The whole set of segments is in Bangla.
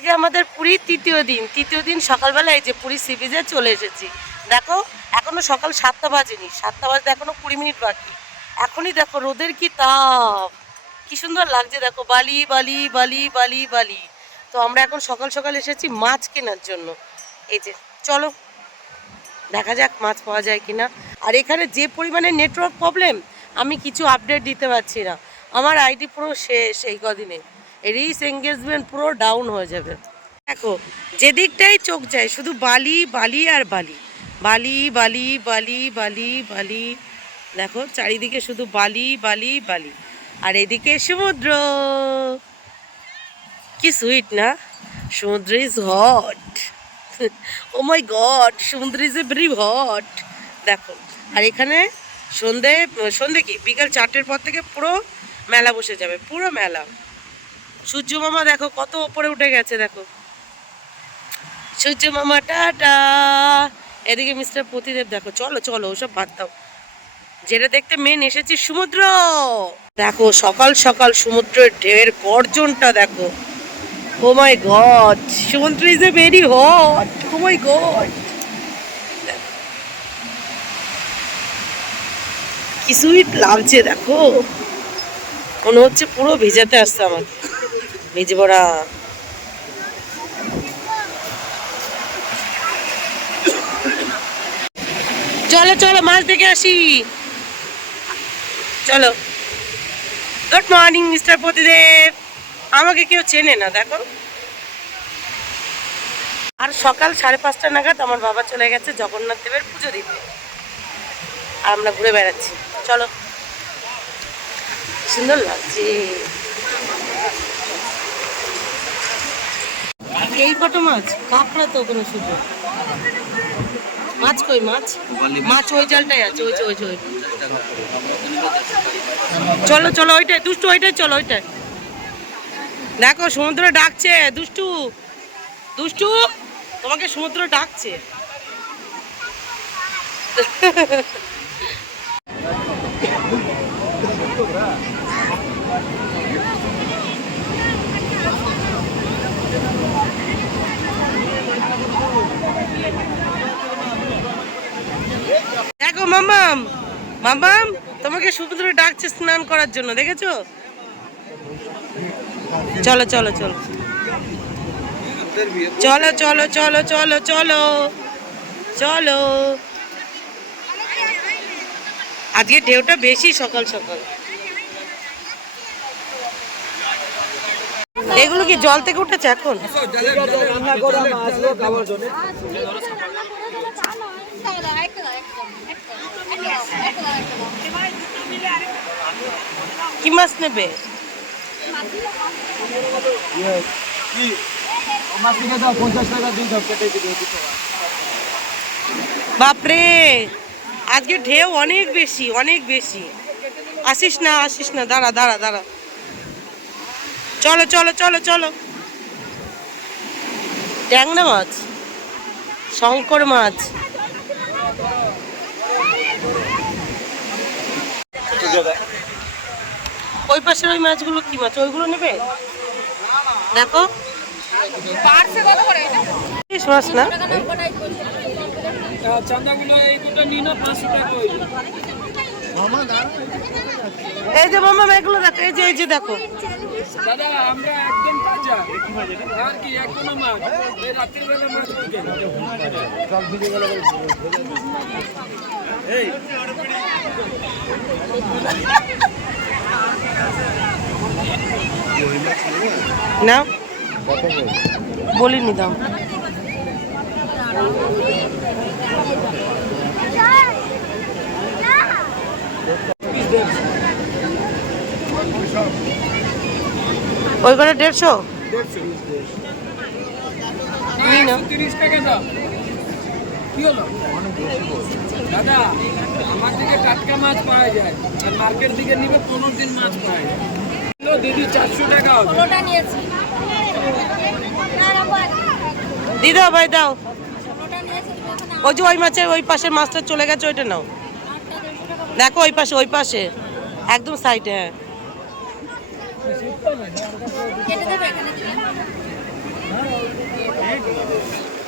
আজকে আমাদের পুরীর তৃতীয় দিন সকালবেলা এই যে পুরী সি বিচে চলে এসেছি। দেখো এখনো সকাল 7টা বাজেনি, 7টা বাজতে এখনো 20 মিনিট বাকি। এখনই দেখো রোদের কি তাপ, কি সুন্দর লাগছে দেখো, বালি বালি বালি বালি বালি। তো আমরা এখন সকাল সকাল এসেছি মাছ কেনার জন্য। এই যে চলো দেখা যাক মাছ পাওয়া যায় কিনা। আর এখানে যে পরিমাণে নেটওয়ার্ক প্রবলেম, আমি কিছু আপডেট দিতে পারছি না। আমার আইডি পুরো শেষ এই কদিনে, রিচ এঙ্গেজমেন্ট পুরো ডাউন হয়ে যাবে। দেখো যেদিকটাই চোখ যায় শুধু বালি বালি আর বালি, বালি বালি বালি বালি বালি। দেখো চারিদিকে শুধু বালি বালি বালি, আর এদিকে সমুদ্র। কি সুইট না, সমুদ্র is hot. Oh my God, সমুদ্র ইজ এ ভেরি হট। দেখো আর এখানে সন্ধে কি বিকাল 4টের পর থেকে পুরো মেলা বসে যাবে, পুরো মেলা। সূর্য মামা দেখো কত ওপরে উঠে গেছে, দেখো সূর্য মামা টাটা। এদিকে মিস্টার প্রতিদেব দেখো। চলো চলো ওসব বাদ দাও, যেটা দেখতে মেন এসেছি সমুদ্র। দেখো সকাল সকাল সমুদ্রের ঢেউয়ের গর্জনটা দেখো। ও মাই গড, সমুদ্র is a very hot. Oh my God, কি সুইট লাগছে দেখো, মনে হচ্ছে পুরো ভেজাতে আসছে আমাকে, ভিজবো না। চলো চলো মাছ দেখে আসি, চলো। Good morning mister Pratidev. আমাকে কেউ চেনে না দেখো। আর সকাল 5:30 নাগাদ আমার বাবা চলে গেছে জগন্নাথ দেবের পুজো দিতে, আর আমরা ঘুরে বেড়াচ্ছি। চলো, সুন্দর লাগছে। এই কত মাছ, কাঁকড়া তো কোনো সুযোগ। মাছ কই মাছ, মাছ ওই জালটাই আছে, ওই যে ওই যে ওই। চলো চলো ওইটাই দুষ্টু, ওইটাই চলো ওইটাই। দেখো সমুদ্র ডাকছে, দুষ্টু দুষ্টু তোমাকে সমুদ্র ডাকছে। দেখো মামাম, মামাম তোমাকে সমুদ্র ডাকছে স্নান করার জন্য, দেখেছো? চলো চলো চলো চলো চলো চলো চলো চলো চলো। আজকে ঢেউটা বেশি সকাল সকাল। এগুলো কি জল থেকে উঠেছে এখন? কি মাছ নেবে? বাপরে আজকে ঢেউ অনেক বেশি, অনেক বেশি। আসিস না আসিস না, দাঁড়া দাঁড়া দাঁড়া। চলো চলো চলো চলো। ট্যাংরা মাছ, শঙ্কর মাছ। ওই পাশের ওই মাছগুলো কি মাছ, ওইগুলো নেবে? দেখো মাছ না, এই যে মামা এগুলো দেখো, এই যে এই যে দেখো। দাদা আমরা একদম তাজা আর কি এখনো মাছ, এই রাতের বেলা মাছ বিকেল জল ভিজে গেল। এই না বলিনি দাম। ওই করে 150 30 টাকা দাও। কি হলো দাদা, আমার দিকে টাটকা মাছ পাওয়া যায়, আর মার্কেট দিকে নিবে 15 দিন মাছ পাওয়া যায়। দিদি 400 টাকা হবে। দিদা ভাই দাও। ওই যে ওই মাছের ওই পাশের মাছটা চলে গেছে, ওইটা নাও। দেখো ওই পাশে, ওই পাশে একদম সাইডে। হ্যাঁ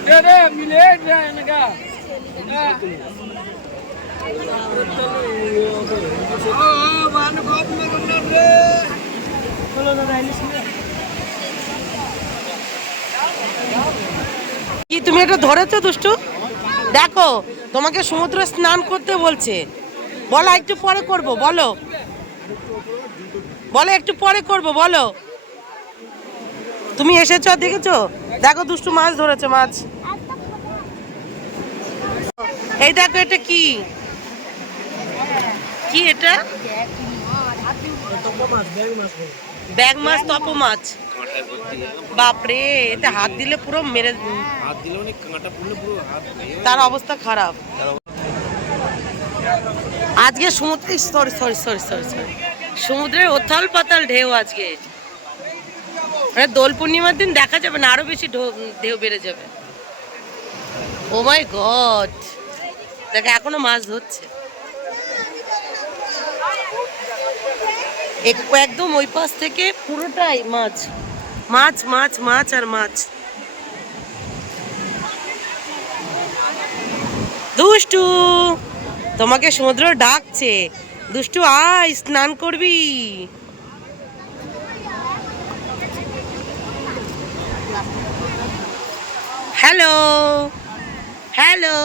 रे मिले इनका কি তুমি এটা ধরেছো দুষ্টু? দেখো তোমাকে সমুদ্রে স্নান করতে বলছে, বলো একটু পরে করব, বলো বলো একটু পরে করব, বলো। তুমি এসেছো আর দেখেছো? দেখো দুষ্টু মাছ ধরেছে, মাছ। এই দেখো এটা কি, কি এটা? ব্যাগ মাছ, তপ মাছ। বাপরে, এতে হাত দিলে পুরো মেরে, हाथ दिलो ने कांटा पुरले পুরো হাত তার অবস্থা খারাপ। আজকে সমুদ্রে sorry sorry sorry sorry sorry সমুদ্রের ওথাল পাতাল ঢেউ আজকে। মানে দোল পূর্ণিমার দিন দেখা যাবে না, আরো বেশি ঢেউ বেড়ে যাবে। ও মাই গড, দেখো এখনো মাছ ধরছে। একদম ওই পাশ থেকে পুরোটাই মাছ মাছ মাছ মাছ আর মাছ। দুষ্টু, তোমাকে সমুদ্র ডাকছে। দুষ্টু আয়, স্নান করবি। হ্যালো হ্যালো,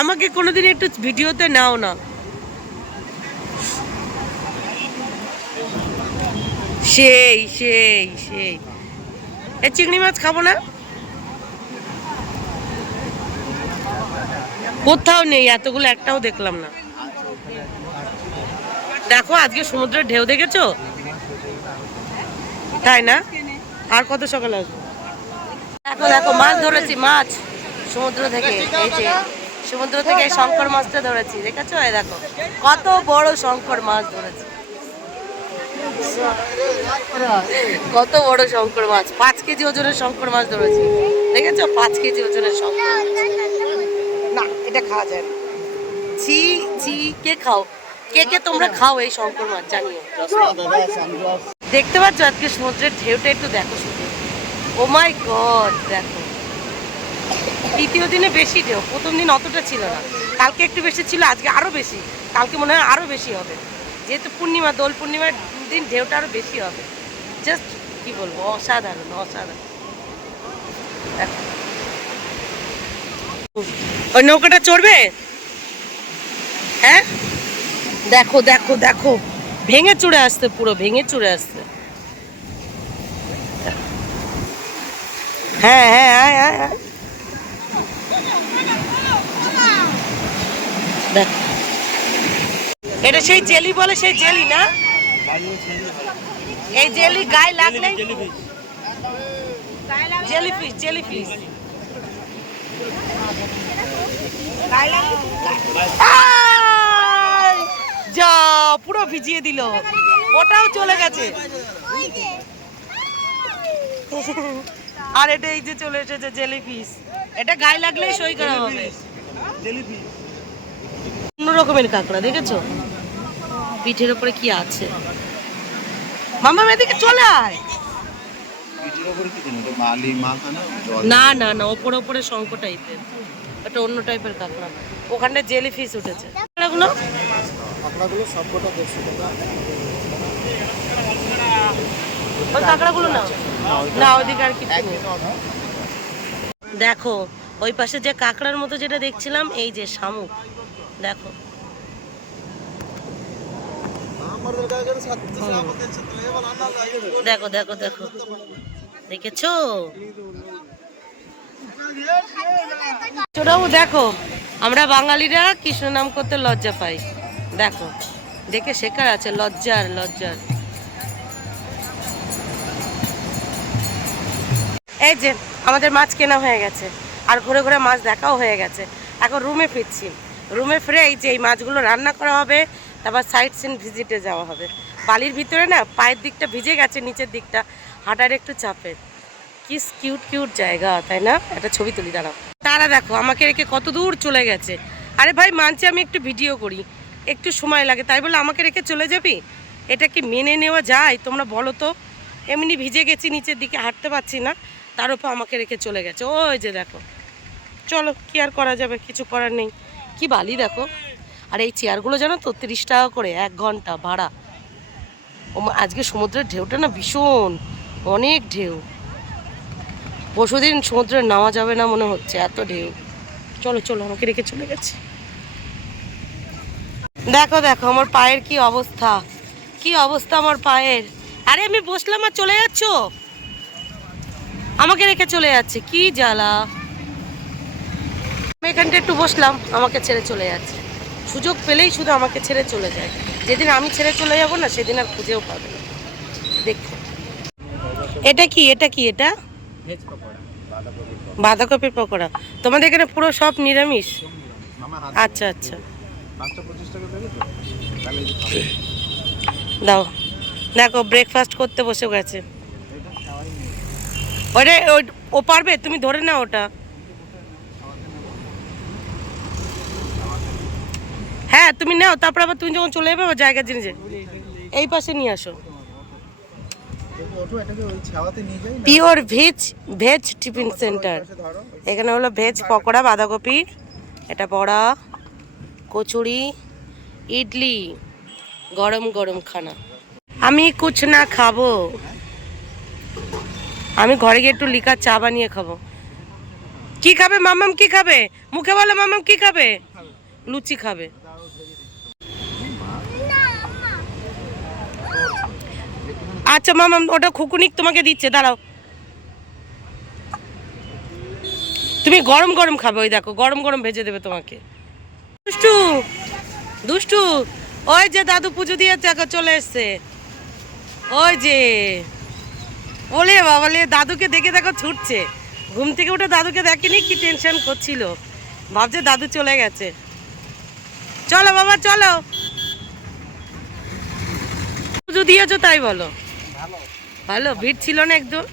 আমাকে কোনোদিন একটু ভিডিওতে নাও না। সেই সেই সেই এ চিংড়ি মাছ খাবো না, কোথাও নেই এতগুলো, একটাও দেখলাম না। দেখো আজকে সমুদ্রের ঢেউ দেখেছো, তাই না? আর কত সকালে আসবো। দেখো দেখো মাছ ধরেছি, মাছ সমুদ্র থেকে। এই যে সমুদ্র থেকে এই শঙ্কর মাছটা ধরেছি, দেখেছো? এই দেখো কত বড় শঙ্কর মাছ ধরেছি, কত বড় শঙ্কর মাছ। 5 কেজি ওজনের শঙ্কর মাছ ধরেছি, দেখেছো? 5 কেজি ওজনের শঙ্কর মাছ। না, এটা খাওয়া যায় না। ছি ছি, কে খাও, কে কে তোমরা খাও এই শঙ্কর মাছ জানিও। দেখতে পাচ্ছ আজকে সমুদ্রের ঢেউটা, একটু দেখো শুধু। ও মাই গড, দেখো দ্বিতীয় দিনে বেশি ঢেউ, প্রথম দিন অতটা ছিল না, কালকে একটু বেশি ছিল, আজকে আরো বেশি, কালকে মনে হয় আরো বেশি হবে, যেহেতু পূর্ণিমা, দোল পূর্ণিমার দিন ঢেউটা আরো বেশি হবে। জাস্ট কি বলবো, অসাধারণ অসাধারণ। দেখো ওই নৌকাটা চড়বে, হ্যাঁ দেখো দেখো দেখো, ভেঙে চুড়ে আসছে, পুরো ভেঙে চুড়ে আসছে। হ্যাঁ হ্যাঁ হ্যাঁ হ্যাঁ হ্যাঁ, দেখ এটা সেই জেলি বলে, সেই জেলি না, এই জেলি গায়ে লাগলে, জেলিফিশ জেলিফিশ যা পুরো ভিজিয়ে দিল, ওটাও চলে গেছে। আর এটা এই যে চলে এসেছে জেলিফিশ, এটা গায়ে লাগলেই সই করা হবে। অন্য রকমের কাঁকড়া, দেখেছো পিঠের উপরে কি আছে। মামা এদিকে চলে আয়। না না না, ওপরে ওপরে শঙ্খ টাইপের, এটা অন্য টাইপের কাঁকড়া। ওখানটা জেলিফিশ উঠেছে। কাঁকড়াগুলো সবকটা 150 টাকা। ওই কাঁকড়াগুলো না, না ওইদিকে আর কিছু নেই। দেখো ওই পাশে যে কাঁকড়ার মতো যেটা দেখছিলাম, এই যে শামুক, দেখো দেখো দেখো দেখো, দেখেছো? ছোটবাবু দেখো, আমরা বাঙালিরা কৃষ্ণ নাম করতে লজ্জা পাই। দেখো দেখে শেখার আছে, লজ্জার লজ্জার। এই যে আমাদের মাছ কেনা হয়ে গেছে, আর ঘুরে ঘুরে মাছ দেখাও হয়ে গেছে। এখন রুমে ফিরছি, রুমে ফিরে এই যে এই মাছগুলো রান্না করা হবে, তারপর সাইট সিন ভিজিটে যাওয়া হবে। বালির ভিতরে না পায়ের দিকটা ভিজে গেছে, নিচের দিকটা হাঁটার একটু চাপের। কি কিউট কিউট জায়গা, তাই না? একটা ছবি তুলি দাঁড়াও। তারা দেখো আমাকে রেখে কত দূর চলে গেছে। আরে ভাই মানছি আমি একটু ভিডিও করি, একটু সময় লাগে, তাই বলে আমাকে রেখে চলে যাবি? এটা কি মেনে নেওয়া যায়? তোমরা বলো তো, এমনি ভিজে গেছি, নিচের দিকে হাঁটতে পারছি না, তার উপর আমাকে রেখে চলে গেছে। ওই যে দেখো, চলো কি আর করা যাবে, কিছু করার নেই। কি বালি দেখো। আর এই চেয়ারগুলো জানো তো 30 টাকা করে 1 ঘন্টা ভাড়া। আজকে সমুদ্রের ঢেউটা না ভীষণ, অনেক ঢেউ। পরশুদিন সমুদ্রে নামা যাবে না মনে হচ্ছে, এত ঢেউ। চলো চলো, আমাকে রেখে চলে গেছে। দেখো দেখো আমার পায়ের কি অবস্থা, কি অবস্থা আমার পায়ের। আরে আমি বসলাম আর চলে যাচ্ছ, আমাকে রেখে চলে যাচ্ছে, কি জ্বালা। আমি এখানটা একটু বসলাম, আমাকে ছেড়ে চলে যাচ্ছে। সুযোগ পেলেই শুধু আমাকে ছেড়ে চলে যায়। যেদিন আমি ছেড়ে চলে যাবো না, সেদিন আর খুঁজেও পাবে না। দেখো এটা কি, এটা কি, এটা বাঁধাকপির পকোড়া। তোমাদের এখানে পুরো সব নিরামিষ? আচ্ছা আচ্ছা, দাও। দেখো ব্রেকফাস্ট করতে বসে গেছে। ওটা ও পারবে, তুমি ধরে নাও ওটা। হ্যাঁ তুমি নাও, তারপর আবার তুমি যখন চলে যাবে আবার জায়গার জিনিসে এই পাশে নিয়ে আসো। Pure veg, veg tiffin centre. এখানে হলো ভেজ পকোড়া, বাঁধাকপি, এটা বড়া, কচুরি, ইডলি, গরম গরম খানা। আমি কুছ না খাবো, আমি ঘরে গিয়ে একটু লিকার চা বানিয়ে খাবো। কি খাবে মামাম, কি খাবে? মুখে বলো মামাম কি খাবে? লুচি খাবে। আচ্ছা মামাম, ওটা খুকুনিক তোমাকে দিচ্ছে, দাঁড়াও। তুমি গরম গরম খাবে, ওই দেখো গরম গরম ভেজে দেবে তোমাকে। দুষ্টু দুষ্টু, ওই যে দাদু পুজো দিয়ে দেখো চলে এসছে। ওই যে বলে বাবা, দাদুকে দেখে দেখো ছুটছে। ঘুম থেকে উঠে দাদুকে দেখেনি, কি টেনশন করছিল, ভাবছে দাদু চলে গেছে। চলো বাবা চলো, পুজো দিয়েছো তাই বলো? ভালো ভিড় ছিল না একদম?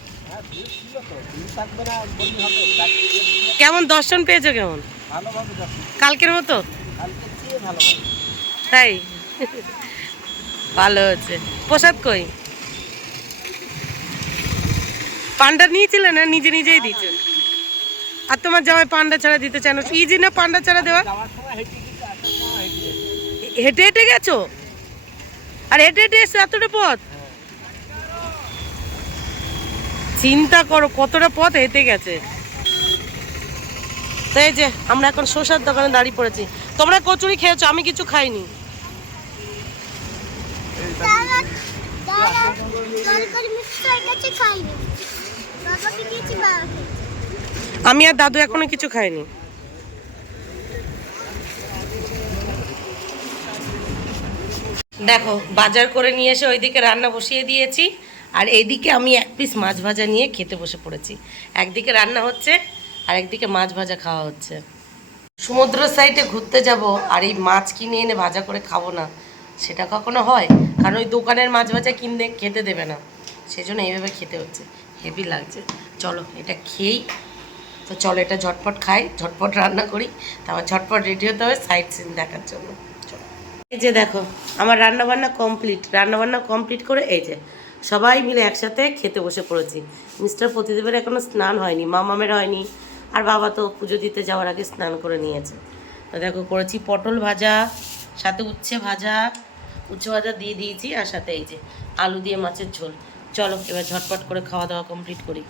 কেমন দর্শন পেয়েছো, কেমন? কালকের মতো? তাই ভালো হচ্ছে। প্রসাদ কই? পান্ডা নিয়েছিলে না, নিজে নিজেই দিয়েছে? আর তোমার জামাই পান্ডা ছাড়া দিতে চায় না, ইজি না পান্ডা ছাড়া দেওয়া? হেঁটে হেঁটে গেছো? আর হেঁটে হেঁটে এসছো এতটা পথ? চিন্তা করো কতটা পথ হেঁটে গেছে। তো এই যে আমরা এখন শসার দোকানে দাঁড়িয়ে পড়েছি। তোমরা কচুরি খেয়েছো, আমি কিছু খাইনি। আমি আর দাদু এখনো কিছু খাইনি। দেখো বাজার করে নিয়ে এসে ওইদিকে রান্না বসিয়ে দিয়েছি, আর এইদিকে আমি 1 পিস মাছ ভাজা নিয়ে খেতে বসে পড়েছি। একদিকে রান্না হচ্ছে আর একদিকে মাছ ভাজা খাওয়া হচ্ছে। সমুদ্র সাইডে ঘুরতে যাব আর এই মাছ কিনে এনে ভাজা করে খাবো না, সেটা কখনো হয়? কারণ ওই দোকানের মাছ ভাজা কিনতে খেতে দেবে না, সেই জন্য এইভাবে খেতে হচ্ছে। হেভি লাগছে। চলো এটা খেয়েই তো, চলো এটা ঝটপট খাই, ঝটপট রান্না করি, তারপর ঝটপট রেডি হতে হবে সাইড সিন দেখার জন্য। চলো। এই যে দেখো আমার রান্নাবান্না কমপ্লিট, রান্নাবান্না কমপ্লিট করে এই যে সবাই মিলে একসাথে খেতে বসে পড়েছি। মিস্টার প্রতিদেবের এখনও স্নান হয়নি, মামামের হয়নি, আর বাবা তো পুজো দিতে যাওয়ার আগে স্নান করে নিয়েছে। তো দেখো করেছি পটল ভাজা, সাথে উচ্ছে ভাজা, উচ্ছে ভাজা দিয়ে দিয়েছি, আর সাথে এই যে আলু দিয়ে মাছের ঝোল। চলো এবার ঝটপট করে খাওয়া দাওয়া কমপ্লিট করি।